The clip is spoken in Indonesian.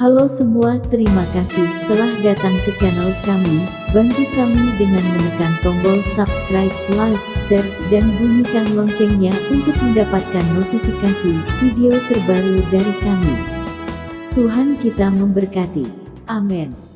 Halo semua, terima kasih telah datang ke channel kami. Bantu kami dengan menekan tombol subscribe, like, share, dan bunyikan loncengnya untuk mendapatkan notifikasi video terbaru dari kami. Tuhan kita memberkati. Amin.